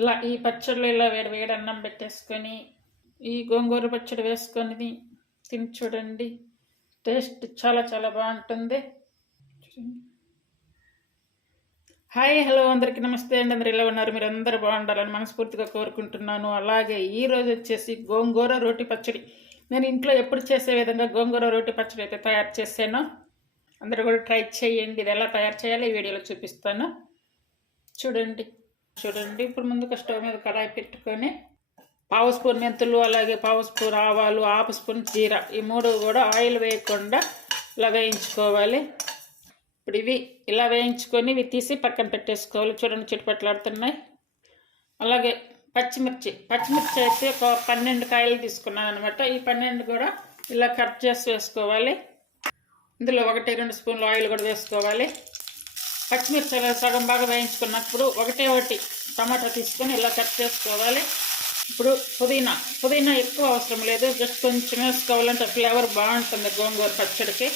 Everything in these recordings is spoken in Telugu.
ఇలా ఈ పచ్చళ్ళు ఇలా వేడి వేడి అన్నం పెట్టేసుకొని ఈ గోంగూర పచ్చడి వేసుకొని తిని చూడండి. టేస్ట్ చాలా చాలా బాగుంటుంది. హాయ్ హలో అందరికీ నమస్తే అండి. అందరు ఎలా ఉన్నారు? మీరు అందరూ బాగుండాలని మనస్ఫూర్తిగా కోరుకుంటున్నాను. అలాగే ఈరోజు వచ్చేసి గోంగూర రోటి పచ్చడి. నేను ఇంట్లో ఎప్పుడు చేసే విధంగా గోంగూర రోటి పచ్చడి అయితే తయారు చేశాను. అందరూ కూడా ట్రై చేయండి. ఇది ఎలా తయారు చేయాలో ఈ వీడియోలో చూపిస్తాను. చూడండి. ఇప్పుడు ముందుగా స్టవ్ మీద కడాయి పెట్టుకొని పావు స్పూన్ మెంతులు, అలాగే పావు స్పూన్ ఆవాలు, హాఫ్ స్పూన్ జీరా, ఈ మూడు కూడా ఆయిల్ వేయకుండా ఇలా వేయించుకోవాలి. ఇప్పుడు ఇవి ఇలా వేయించుకొని ఇవి తీసి పక్కన పెట్టేసుకోవాలి. చూడండి చిట్టుపట్లాడుతున్నాయి. అలాగే పచ్చిమిర్చి అయితే ఒక 12 కాయలు తీసుకున్నాను అనమాట. ఈ 12 కూడా ఇలా కట్ చేసి వేసుకోవాలి. ఇందులో 1-2 స్పూన్లు ఆయిల్ కూడా వేసుకోవాలి. పచ్చిమిర్చి సగం బాగా వేయించుకున్నప్పుడు ఒకటి టమాటా తీసుకొని ఇలా కట్ చేసుకోవాలి. ఇప్పుడు పుదీనా ఎక్కువ అవసరం లేదు, జస్ట్ కొంచెం వేసుకోవాలంటే ఫ్లేవర్ బాగుంటుంది గోంగూర పచ్చడికి.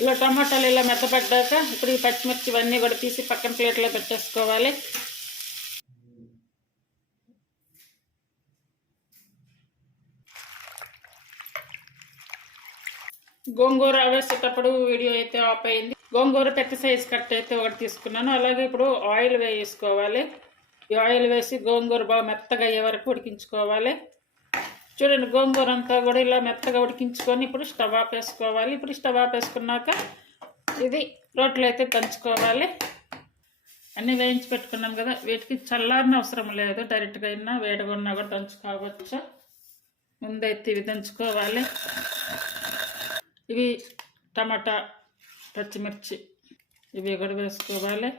ఇలా టమాటాలు ఇలా మెత్తపడ్డాక ఇప్పుడు ఈ పచ్చిమిర్చి ఇవన్నీ కూడా తీసి పక్కన ప్లేట్లో పెట్టేసుకోవాలి. గోంగూర వేసేటప్పుడు వీడియో అయితే ఆఫ్ అయింది. గోంగూర పెద్ద సైజు కట్ అయితే ఒకటి తీసుకున్నాను. అలాగే ఇప్పుడు ఆయిల్ వేసుకోవాలి. ఈ ఆయిల్ వేసి గోంగూర బాగా మెత్తగా అయ్యే వరకు ఉడికించుకోవాలి. చూడండి, గోంగూర అంతా కూడా ఇలా మెత్తగా ఉడికించుకొని ఇప్పుడు స్టవ్ ఆఫ్ వేసుకోవాలి. ఇప్పుడు స్టవ్ ఆఫ్ వేసుకున్నాక ఇది రోట్లో అయితే దంచుకోవాలి. అన్నీ వేయించి పెట్టుకున్నాం కదా, వీటికి చల్లారిన అవసరం లేదు, డైరెక్ట్గా అయినా వేడిగా ఉన్నా కూడా దంచుకోవచ్చు. ముందైతే ఇవి దంచుకోవాలి. ఇవి టమాటా, పచ్చిమిర్చి ఇవి కూడా వేసుకోవాలి.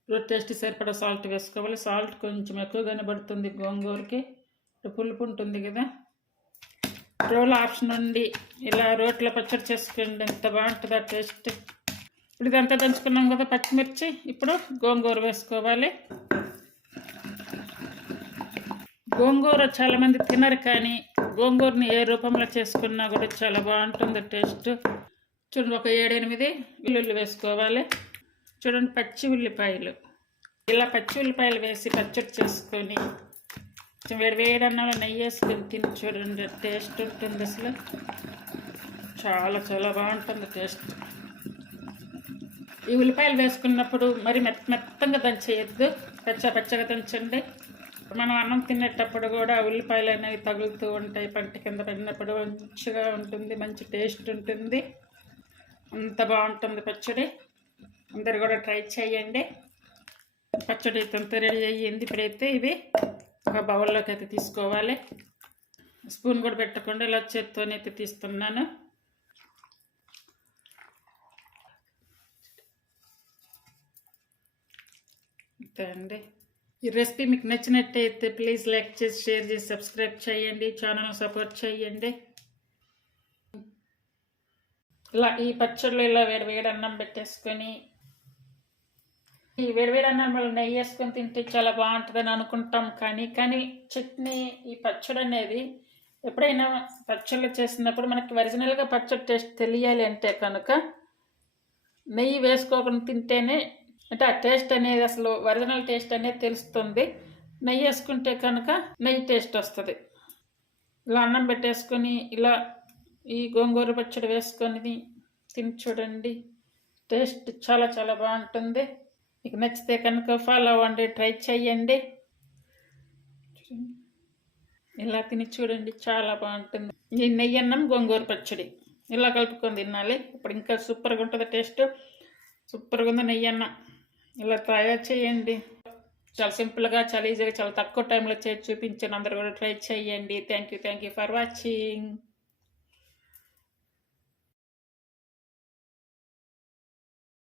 ఇప్పుడు టేస్ట్ సరిపడా సాల్ట్ వేసుకోవాలి. సాల్ట్ కొంచెం ఎక్కువగానే పడుతుంది గోంగూరకి, పులుపు ఉంటుంది కదా. రోల్ ఆప్షన్ ఉండి ఇలా రోట్లో పచ్చడి చేసుకోండి, ఎంత బాగుంటుందో టేస్ట్. ఇప్పుడు ఇదంతా దంచుకున్నాం కదా పచ్చిమిర్చి, ఇప్పుడు గోంగూర వేసుకోవాలి. గోంగూర చాలామంది తినరు, కానీ గోంగూరని ఏ రూపంలో చేసుకున్నా కూడా చాలా బాగుంటుంది టేస్ట్. చూడండి, ఒక 7-8 వెల్లుల్లి వేసుకోవాలి. చూడండి, పచ్చి ఉల్లిపాయలు, ఇలా పచ్చి ఉల్లిపాయలు వేసి పచ్చడి చేసుకొని కొంచెం వేడి అన్నంలో నెయ్యి వేసుకొని తిని చూడండి, టేస్ట్ ఉంటుంది. అసలు చాలా చాలా బాగుంటుంది టేస్ట్. ఈ ఉల్లిపాయలు వేసుకున్నప్పుడు మరి మెత్తగా దంచేయద్దు, పచ్చగా దంచండి. మనం అన్నం తినేటప్పుడు కూడా ఉల్లిపాయలు అనేవి తగులుతూ ఉంటాయి, పంట కింద పడినప్పుడు మంచిగా ఉంటుంది, మంచి టేస్ట్ ఉంటుంది. అంత బాగుంటుంది పచ్చడి. అందరు కూడా ట్రై చేయండి. పచ్చడి అంతా రెడీ అయ్యింది. ఇప్పుడైతే ఇవి ఒక బౌల్లోకి అయితే తీసుకోవాలి. స్పూన్ కూడా పెట్టకుండా ఇలా చేత్తోనైతే తీస్తున్నాను. అంతే అండి. ఈ రెసిపీ మీకు నచ్చినట్టయితే ప్లీజ్ లైక్ చేసి, షేర్ చేసి, సబ్స్క్రైబ్ చేయండి, ఛానల్ని సపోర్ట్ చేయండి. ఇలా ఈ పచ్చళ్ళు ఇలా వేడి అన్నం పెట్టేసుకొని ఈ వేడి అన్నంలో నెయ్యి వేసుకొని తింటే చాలా బాగుంటుందని అనుకుంటాం. కానీ చట్నీ, ఈ పచ్చడి అనేది ఎప్పుడైనా పచ్చళ్ళు చేసినప్పుడు మనకి ఒరిజినల్గా పచ్చడి టేస్ట్ తెలియాలి అంటే కనుక నెయ్యి వేసుకోకుండా తింటేనే, అంటే ఆ టేస్ట్ అనేది అసలు ఒరిజినల్ టేస్ట్ అనేది తెలుస్తుంది. నెయ్యి వేసుకుంటే కనుక నెయ్యి టేస్ట్ వస్తుంది. ఇలా అన్నం పెట్టేసుకొని ఇలా ఈ గోంగూర పచ్చడి వేసుకొని తిని చూడండి, టేస్ట్ చాలా చాలా బాగుంటుంది. మీకు నచ్చితే కనుక ఫాలో అవ్వండి, ట్రై చేయండి. ఇలా తిని చూడండి, చాలా బాగుంటుంది. ఈ నెయ్యి అన్నం గోంగూర పచ్చడి ఇలా కలుపుకొని తినాలి. ఇప్పుడు ఇంకా సూపర్గా ఉంటుంది టేస్ట్. సూపర్గా ఉంది నెయ్యి అన్నం. ఇలా తయారు చేయండి. చాలా సింపుల్గా, చాలా ఈజీగా, చాలా తక్కువ టైంలో చేసి చూపించాను. అందరూ కూడా ట్రై చేయండి. Thank you for watching.